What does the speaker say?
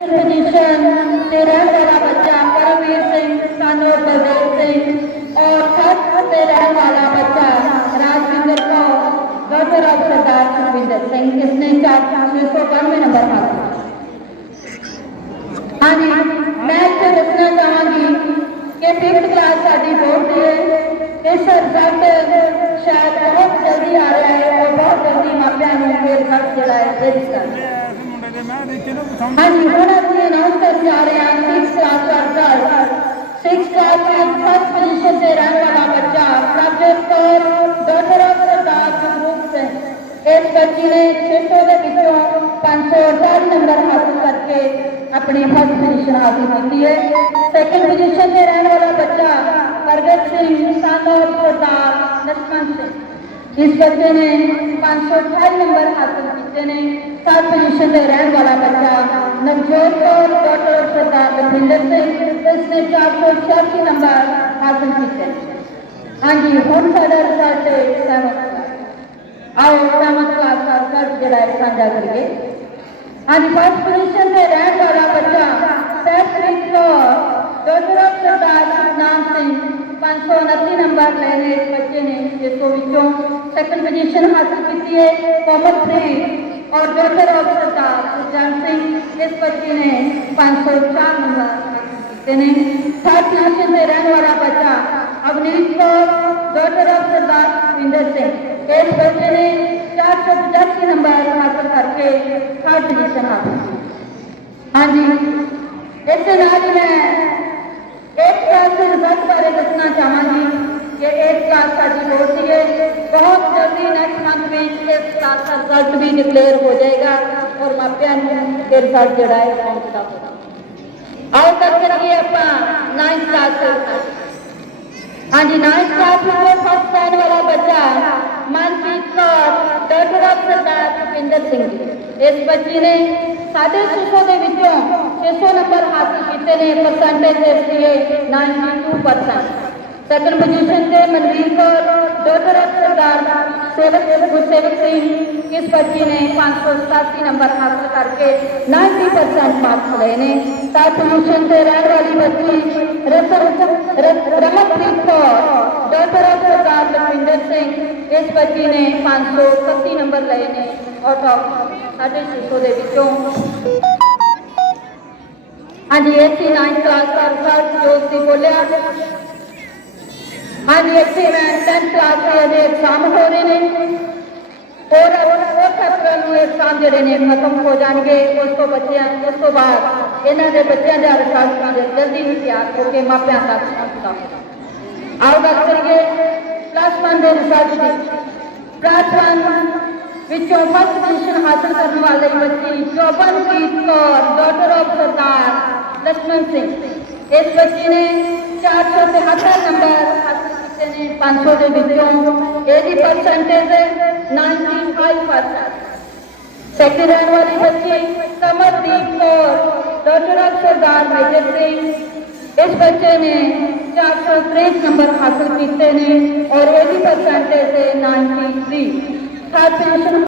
Position तेरह वाला बच्चा परमवीर सिंह सानो बलदेव सिंह और सब तेरह वाला बच्चा, राजविंदर कौर गौरव ऑफ़ सरदार सुखविंदर सिंह इसने चार छह सौ बानवे नंबर हाँ जी मैं इससे पूछना चाहूँगी कि फिफ्थ क्लास साड़ी बोर्ड है। इसका रिज़ल्ट शायद बहुत जल्दी आ रहा है और बहुत जल्दी मापिया में रिज़ल्ट जड़ा है। हाँ जी थोड़ा मुझे अनाउंस करके आ रहे हैं सिक्स क्लास का रिज़ल्ट सिक्स क्लास में फ़र्स्ट पोजीशन से रैंक वाला बच्चा। नवजोत कौर डॉटर ऑफ़ सरदार ग्रुप से इस बच्ची ने छह सौ के पिछों पाँच सौ चार नंबर हासिल करके अपनी फ़र्स्ट पोजीशन हासिल की है सेकंड पोजीशन से रहने वाला बच्चा परगत सिंह सन ऑफ़ सरदार लक्ष्मण सिंह इस बच्चे ने જેને સાત પોઝિશન पे रहने वाला बच्चा नवजोत कौर डॉक्टर सरदार बथिंदर सिंह इसने चार सौ छियासी नंबर हासिल किए हाँ जी हम साढ़ा रिज़ल्ट सहमत आओ सहमत क्लास का रिज़ल्ट जोड़ा साझा करिए। हाँ जी फ़र्स्ट पोजिशन से रहने वाला बच्चा सैफरीन कौर डॉक्टर सरदार नाम सिंह, पाँच सौ उनती नंबर लेने बच्चे ने जिसको विचों सेकंड पोजिशन हासिल की है कॉमर्स ने और बेहतर अवसर का सुजान सिंह इस बच्ची ने पाँच सौ चार नंबर थर्ड क्लास में रहने वाला बच्चा अवनीत कौर डॉक्टर ऑफ़ सरदार विंदर सिंह इस बच्चे ने चार सौ पचासी नंबर हासिल करके थर्ड डिवीज़न हासिल की हाँ जी, इस नाल मैं एक क्लास के रिज़ल्ट बारे दसना चाहूँगी कि एक क्लास का जो कोर्स है। बहुत जल्दी नेक्स्ट मंथ में इसके साथ साथ रिज़ल्ट भी डिक्लेयर हो जाएगा और मापिया के रिज़ल्ट जोड़ा है पहुँचता होगा आओ कर करिए अपना नाइन क्लास हाँ जी नाइन क्लास में फ़र्स्ट स्टैंड वाला बच्चा मानप्रीत कौर डॉटर ऑफ़ सरदार भुपिंदर सिंह जी। इस बच्ची ने साढ़े छे सौ के विचों छे सौ नंबर हासिल किए ने, परसेंटेज इसकी है ninety two percent second position से मनवीर कौर डोगर सरदार सेवक गुरसेवक सिंह इस बच्ची ने पाँच सौ सतासी नंबर हासिल करके 90 परसेंट मार्क्स लए ने थर्ड पोजीशन से रहने वाली बच्ची रमनप्रीत कौर डोगर सरदार लखविंदर सिंह इस बच्ची ने पाँच सौ सत्ती नंबर लए ने और टॉप साढ़े छे सौ के हाँ जी एस सी नाइन क्लास का रिज़ल्ट जो बोलिया Han gjettimen den plassen ved samhørighet. और और और खतरन हुए काम जड़े ने खत्म हो जाएँगे उसको बच्चियाँ उसको बाद ਇਹਨਾਂ ਦੇ ਬੱਚਿਆਂ ਦੇ ਅਰਸਾਸ ਨਾਲ ਜਲਦੀ ਹੁਸ਼ਿਆਰ ਹੋ ਕੇ ਮਾਪਿਆਂ ਤੱਕ ਪਹੁੰਚਦਾ ਆਓ ਗੱਲ ਕਰੀਏ ਪਲੱਸ 1 ਦੇ ਰਿਸਰਚ ਦੀ ਪਲੱਸ 1 ਵਿੱਚੋਂ ਫਸਟ ਪੋਜੀਸ਼ਨ ਹਾਸਲ ਕਰਨ ਵਾਲੀ ਬੱਚੀ ਜੋਬਨਜੀਤ ਕੌਰ ਡਾਟਰ ਆਫ ਸਰਦਾਰ ਲక్ష్మణ ਸਿੰਘ इस बच्ची ने चार सौ तिहत्तर नंबर 500 ਦੇ ਵਿੱਚੋਂ ਇਹਦੀ ਪਰਸੈਂਟੇਜ 95% ਸੈਕਿੰਡ ਰਹਿਣ ਵਾਲੀ ਬੱਚੀ Kamardeep Kaur doctor of Sardar major Singh ਇਸ ਬੱਚੇ ਨੇ 463 ਨੰਬਰ ਹਾਸਲ ਕੀਤੇ ਨੇ ਔਰ ਇਹਦੀ ਪਰਸੈਂਟੇਜ ਹੈ 93 ਥਰਡ ਪੋਜੀਸ਼ਨ